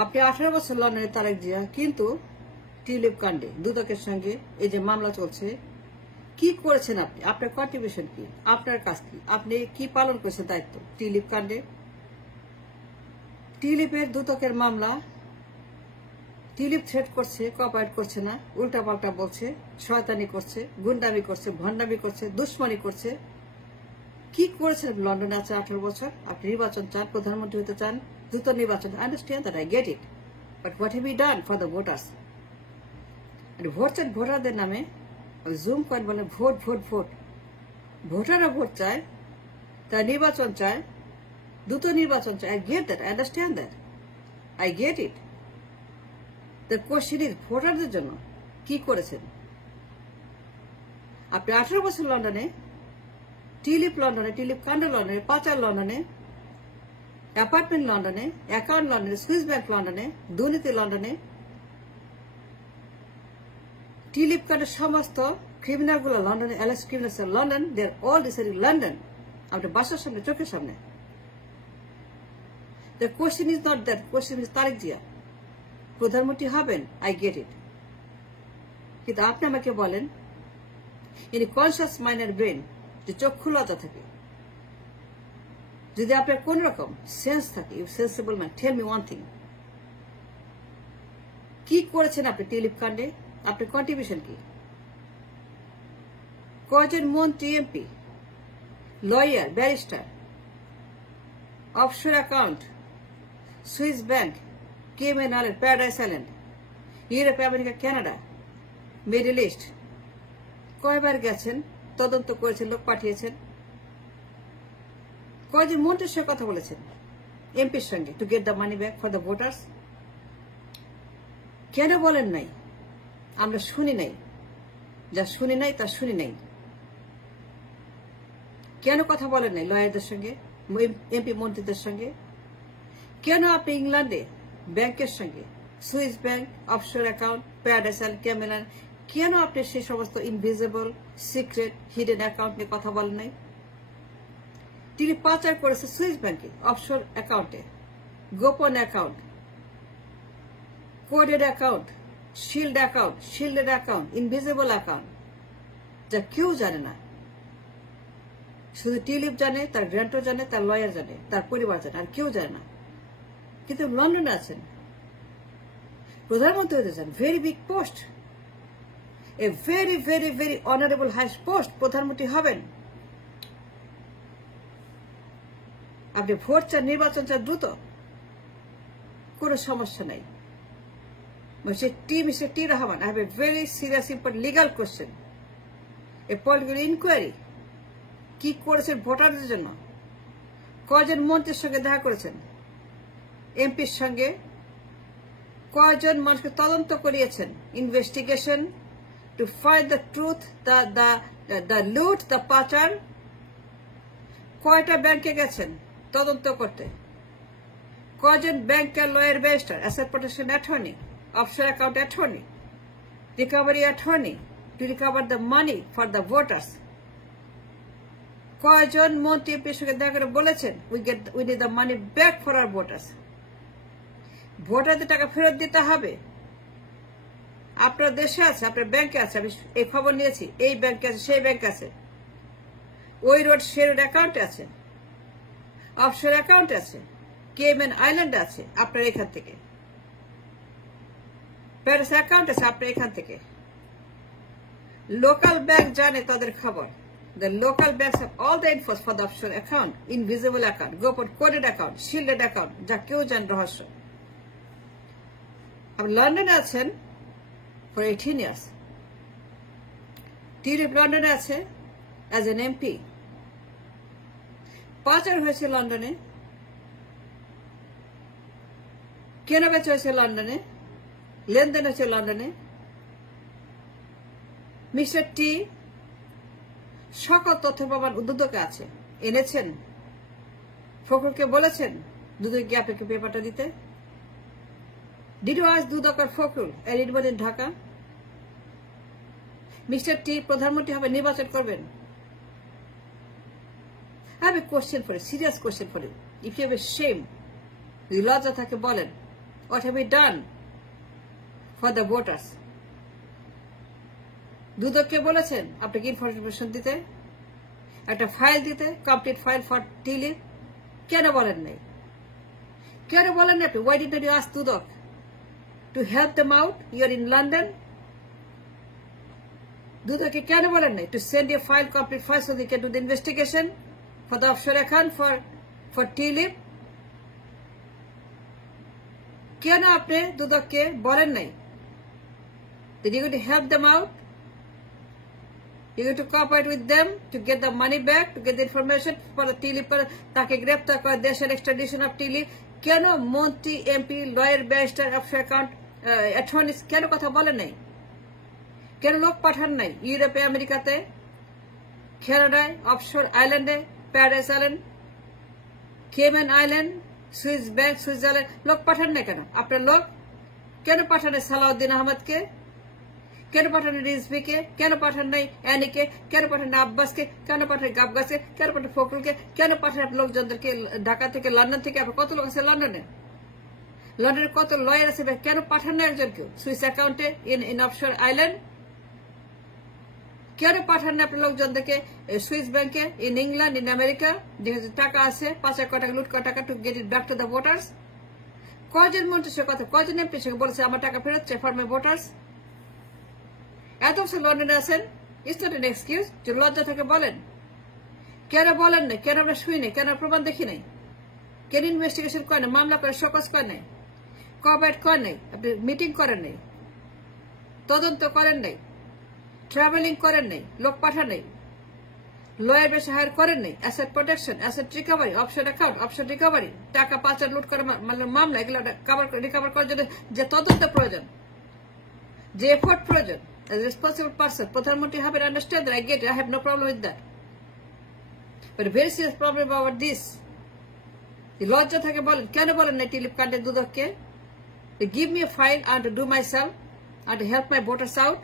আপনি 18 বছর লন্ডনে তারেক জিয়া, কিন্তু টিউলিপ কাণ্ডে দুদকের সঙ্গে এই যে মামলা চলছে, কি করেছেন আপনি? আপনার কন্ট্রিবিউশন কি? আপনার কাজ কি? আপনি কি পালন করেছেন দায়িত্ব টিউলিপ কাণ্ডে? টিউলিপের দুদকের মামলা, টিউলিপ থ্রেট করছে, কোঅপারেট করছে না, উল্টাপাল্টা বলছে, শয়তানি করছে, গুন্ডামি করছে, ভণ্ডামি করছে, দুশ্মনী করছে। কি করেছেন লন্ডনে আছে 18 বছর? আপনি নির্বাচন চান, প্রধানমন্ত্রী হতে চান, দ্রুত নির্বাচন। I understand that, I get it, but what have you done for the voters? Vote চান ভোটারদের নামে, জুম করেন, বলে ভোট ভোট ভোট। ভোটাররা ভোট চায়, তারা নির্বাচন চায়, দ্রুত নির্বাচন চায়। I get that, I understand that, I get it. The question is ভোটারদের জন্য কি করেছেন আপনি? 18 বছর লন্ডনে, টিউলিপ লন্ডনে, টিউলিপ কাণ্ড লন্ডনে, পাচার লন্ডনে, অ্যাপার্টমেন্ট লন্ডনে, অ্যাকাউন্ট লন্ডনে, সুইস ব্যাংক লন্ডনে, দুর্নীতি লন্ডনে, টিউলিপ কাণ্ডের সমস্ত ক্রিমিনাল গুলো লন্ডনে, Alex criminals London, they are all deciding London, আপনার বাসার সামনে, চোখের সামনে। The question is not that, question is Tarique Zia প্রধানমন্ত্রী হবেন, আই গেট ইট। কিন্তু আপনি আমাকে বলেন, ইনি কনসিয়াস মাইন্ডের ব্রেন, যে চক্ষু লজ্জা থাকে, যদি আপনার কোন রকম সেন্স থাকে, you sensible man, tell me one thing, কি করেছেন আপনি টিউলিপ কাণ্ডে? আপনার কন্ট্রিবিউশন কি? কয়জন মন্ত্রী, MP, lawyer, barrister, offshore account, Swiss bank, কেএমএন island, paradise island, Europe, America, Canada, middle east, কয়বার গেছেন, তদন্ত করেছেন, লোক পাঠিয়েছেন? কয়জন মন্ত্রীর সঙ্গে কথা বলেছেন, এমপির সঙ্গে, to get the money back for the voters? কেন বলেন নাই? আমরা শুনি নাই, যা শুনি নাই তা শুনি নাই। কেন কথা বলেন নাই লয়ারদের সঙ্গে, এমপি মন্ত্রীদের সঙ্গে? কেন আপনি ইংল্যান্ডে ব্যাংকের সঙ্গে, Swiss bank, offshore account, paradise island, কেএমএন, কেন আপনি সেই সমস্ত ইনভিজিবল, সিক্রেট, হিডেন অ্যাকাউন্ট নিয়ে কথা বলেন নাই? তিনি পাচার করেছে সুইস ব্যাংকে, অফশোর অ্যাকাউন্টে, গোপন account, coded account, shielded account, invisible account, যা কেউ জানে না। শুধু টিউলিপ জানে, তার গ্র্যান্টর জানে, তার লয়ার জানে, তার পরিবার জানে, আর কেউ জানে না। কিন্তু লন্ডনে আছেন, প্রধানমন্ত্রী হতে চান, very big post, a very very very honourable highest post, প্রধানমন্ত্রী হবেন। আপনি ভোট চান, নির্বাচন চান দ্রুত, কোনো সমস্যা নাই। Mr. T. Rahman, I have a very serious important legal question. A political inquiry. কি করেছেন ভোটারদের জন্য? কয়জন মন্ত্রীর সঙ্গে দেখা করেছেন, এমপির সঙ্গে? কয়জন মানুষকে তদন্ত করিয়েছেন, investigation, to find the truth, the লুট, দ্য পাচার? কয়টা ব্যাংকে গেছেন তদন্ত করতে? কয়জন ব্যাংকের lawyer, barrister, asset protection attorney, offshore account attorney, recovery attorney to recover the money for the voters? কয়জন মন্ত্রী এমপির সঙ্গে দেখা করে বলেছেন, we need the money back for our voters? ভোটারদের টাকা ফেরত দিতে হবে। আপনার দেশে আছে, আপনার ব্যাংকে আছে, আমি এই খবর নিয়েছি, এই ব্যাংকে আছে, সেই ব্যাংক আছে, ওই রোড সে রোড অ্যাকাউন্টে আছে, অফশোর অ্যাকাউন্টে আছে, কেএমএন আইল্যান্ডে আছে, আপনার এখান থেকে প্যারিস অ্যাকাউন্ট আছে, আপনার এখান থেকে। লোকাল ব্যাংক জানে তাদের খবর। The local banks have all the info for the offshore account, invisible account, গোপন coded account, shielded account, যা কেউ জানে, রহস্য। আপনি লন্ডনে আছেন for 18 years. টিউলিপ লন্ডনে আছে as an MP. পাচার হয়েছে লন্ডনে, কেনা বেচা হয়েছে লন্ডনে, লেনদেন হয়েছে লন্ডনে। মিস্টার টি সকল তথ্য প্রমাণ দুদকে আছে, এনেছেন, ফখরুলকে বলেছেন দুদকে আপনাকে পেপারটা দিতে। Did you ask Dudak or Fakhrul এলিডবাদ ইন ঢাকা? মিস্টার টি প্রধানমন্ত্রী হবে, নির্বাচন করবেন। I have a question for you, serious question for you. If you have a shame, যদি লজ্জা থাকে বলেন, What have you done for the voters? দুদককে বলেছেন আপনাকে ইনফরমেশন দিতে, একটা ফাইল দিতে, কমপ্লিট ফাইল ফর টিলিপ। কেন বলেন নাই? কেন বলেন না আপনি? Why didn't you ask Dudok to help them out? You are in London. দুদককে কেন বলেন নাই to send a file, complete file, so they can do the investigation for the offshore account for tulip? কেন আপনি দুদককে বলেন নাই that you're going to help them out? You're going to cooperate with them to get the money back, to get the information for the tulip, তাকে গ্রেপ্তার করে দেশের extradition of tulip. কেন মন্ত্রী, MP, lawyer, barrister, offshore account অ্যাটর্নিস কেন কথা বলেন নাই? কেন লোক পাঠান নাই ইউরোপে, আমেরিকাতে, কানাডায়, অফশোর আইল্যান্ডে, paradise island, Cayman island, Swiss bank, Switzerland লোক পাঠান নাই কেন? আপনার লোক কেন পাঠান নাই সালাউদ্দিন আহমদকে? কেন পাঠান রিজভিকে? কেন পাঠান নাই অ্যানিকে? কেন পাঠান আব্বাসকে? কেন পাঠান গাবগাসকে? কেন পাঠান ফখরুলকে? কেন পাঠান লোকজনদেরকে ঢাকা থেকে, লন্ডন থেকে? আপনার কত লোক আছে লন্ডনে? লন্ডনে কত লয়ার আছে? কেন পাঠান না একজনকে সুইস অ্যাকাউন্টে ইন অফশোর আইল্যান্ড? কেন পাঠান না আপনার লোকজনদেরকে সুইস ব্যাংকে ইন ইংল্যান্ড, ইন আমেরিকা, যেহেতু টাকা আছে, 5 লাখ টাকা লুট করা টাকা, to get it back to the voters? কজন মন্ত্রীর সঙ্গে কথা, কজন এমপির সঙ্গে বলেছে আমার টাকা ফেরত চাই ফর মাই ভোটার্স? এত বছর লন্ডনে আছেন, ইটস নট এন এক্সকিউজ। যে লজ্জা থেকে বলেন। কেন বলেন না? কেন আমরা শুই নাই? কেন প্রমাণ দেখি নাই? কেন ইনভেস্টিগেশন করেন নাই? মামলা করে শোকজ করেন নাই? কোঅপারেট করেন নাই? আপনি মিটিং করেন নাই? তদন্ত করেন নাই? ট্রাভেলিং করেন নাই? লোক পাঠান নাই? লয়ার বেশি হায়ার করেন নাই? Asset protection, asset recovery, offshore account, offshore recovery, টাকা পাচার, লুট করা মামলা, এগুলো রিকভার করার জন্য যে তদন্ত প্রয়োজন, যে এফোর্ট প্রয়োজন, as a responsible person, প্রধানমন্ত্রী হবে, understand that, I get it, I have no problem with that. But a very serious problem about this. লজ্জা থেকে বলেন, কেন বলেন না টিলিপ কাণ্ডের দুদককে give me a file, I want to do myself, I want to help my voters out?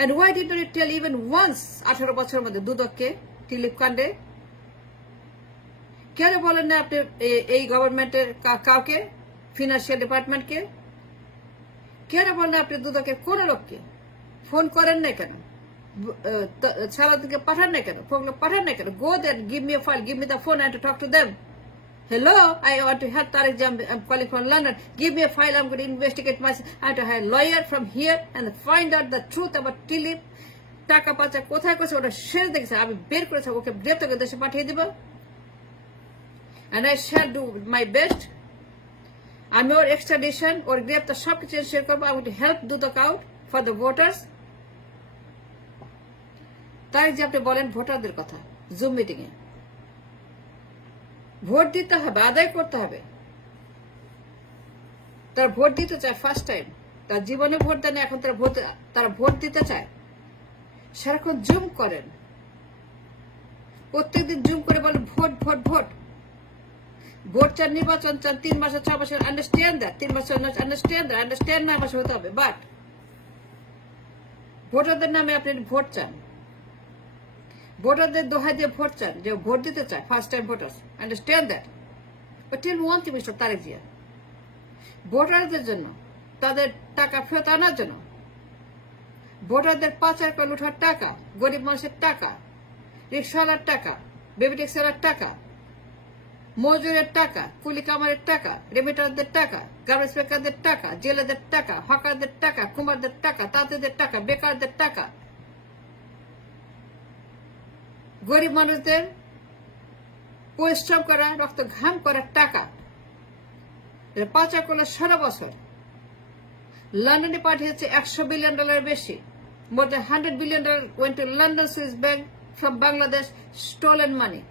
And why didn't you tell even once 18 বছরের মধ্যে দুদককে tulip কাণ্ডে? কেন বলেন না আপনি এই গভর্নমেন্টের কাউকে, ফিনান্সিয়াল ডিপার্টমেন্টকে? কেন বলেন আপনি দুদকের কোন লোককে ফোন করেন না কেন? সালাউদ্দিনকে পাঠান না কেন? ফোন পাঠান না কেন? Go then, give me a file, give me the phone, I have to talk to them. Hello, I want to help Tariq Jam, I'm calling from London. Give me a file, I'm going to investigate myself. I have to hire a lawyer from here and find out the truth about tulip. টাকা পাচার কোথায় করছে ওটা শেষ দেখেছে, আমি বের করেছি, ওকে গ্রেপ্তার করে দেশে পাঠিয়ে দিব। And I shall do my best. আমি ওর এক্সট্রাডিশন, ওর গ্রেপ্তার সবকিছু শেয়ার করবো। I want to help Dudok out for the voters. তাই যে আপনি বলেন ভোটারদের কথা জুম মিটিং এ, ভোট দিতে হবে, আদায় করতে হবে। তারা ভোট দিতে চায় ফার্স্ট টাইম, তার জীবনে ভোট দেন, এখন তারা ভোট দিতে চায়। সারাক্ষণ জুম করেন, প্রত্যেকদিন জুম করে বলেন ভোট ভোট ভোট। ভোট চান, নির্বাচন চান, 3 মাসে 6 মাসে, আন্ডারস্ট্যান্ড দ্যাট, 3 মাসে আন্ডারস্ট্যান্ড দ্যাট, আন্ডারস্ট্যান্ড 9 মাসে হতে হবে। বাট ভোটারদের নামে আপনি ভোট চান, ভোটারদের দোহাই দিয়ে ভোট চান, যে ভোট দিতে চায় first time voters, understand that. But tell me one thing mister Tarique Zia, ভোটারদের জন্য, তাদের টাকা ফেরত আনার জন্য, ভোটারদের পাচার করে লুঠার টাকা, গরিব মানুষের টাকা, রিক্সাওয়ালার টাকা, বেবি ট্যাক্সিওয়ালার টাকা, মজুরের টাকা, কুলি কামারের টাকা, রেমিটারদের টাকা, গার্মেন্টস বেকারদের টাকা, জেলেদের টাকা, হকারদের টাকা, কুমারদের টাকা, তাঁতিদের টাকা, বেকারদের টাকা, গরিব মানুষদের পরিশ্রম করা, রক্ত ঘাম করার টাকা পাচার করলো 16 বছর। লন্ডনে পাঠিয়েছে $100 বিলিয়ন বেশি। More than $100 billion went to London Swiss Bank from Bangladesh, stolen money.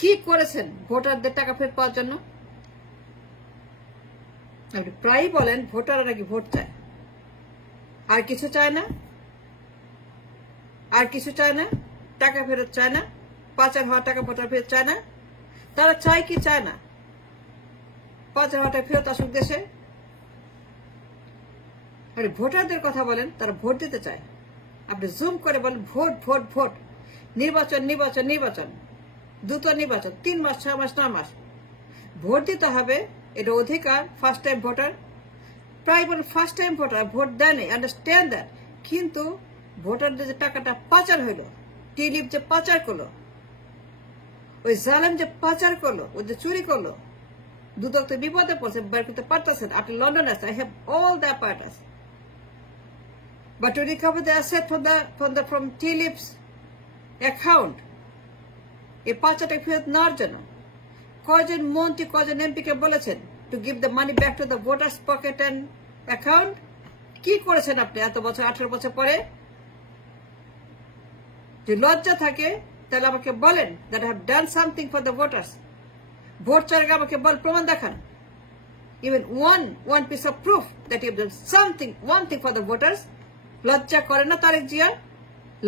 কি করেছেন ভোটারদের টাকা ফেরত পাওয়ার জন্য? আপনি প্রায় বলেন ভোটাররা নাকি ভোট চায়, আর কিছু চায় না, আর কিছু চায় না, টাকা ফেরত চায় না, পাচার হওয়া টাকা ভোটার ফেরত চায় না। তারা চায় কি চায় না পাচার হওয়া টাকা ফেরত আসুক দেশে? ভোটারদের কথা বলেন, তারা ভোট দিতে চায়। আপনি জুম করে বলেন ভোট ভোট ভোট, নির্বাচন নির্বাচন নির্বাচন, দ্রুত নির্বাচন, 3 মাস 6 মাস 9 মাস। ভোট দিতে হবে, এটা অধিকার। ফার্স্ট টাইম ভোটার, প্রায় বলে ফার্স্ট টাইম ভোটার ভোট দেয়নি, আন্ডারস্ট্যান্ড দ্যাট। কিন্তু ভোটারদের যে টাকাটা পাচার হইল, টিলিপ যে পাচার করলো, ওই জালেম যে পাচার করলো, ও যে চুরি করলো, দুদক তো বিপদে পড়ছে, বের করতে পারতেছেন। আপনি লন্ডনে আছেন, I have all the apparatus, but to recover the asset from Tulip's account, এই পাচারটা ফেরত নেওয়ার জন্য কয়জন মন্ত্রী, কয়জন এমপিকে বলেছেন to give the money back to the voters pocket and account? কি করেছেন আপনি এত বছর, 18 বছর পরে? যদি লজ্জা থাকে তাহলে আমাকে বলেন that I have done something for the voters. Vote চার আগে আমাকে প্রমাণ দেখান, even one piece of proof that you done something, one thing for the voters. লজ্জা করে না তারেক জিয়া?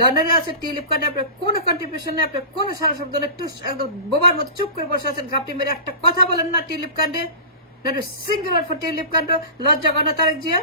লন্ডনে আছে, টিলিপ কার্ডে আপনার কোনো কন্ট্রিবিউশন নেই, আপনার কোনো সারা শব্দ নেই, একদম বোবার মতো চুপ করে বসে আছেন, ঘাপটি মেরে একটা কথা বলেন না টিলিপ কার্ডে, সিঙ্গেল ফর টিলিপ কার্ড। লজ্জা করে না তারেক জিয়া?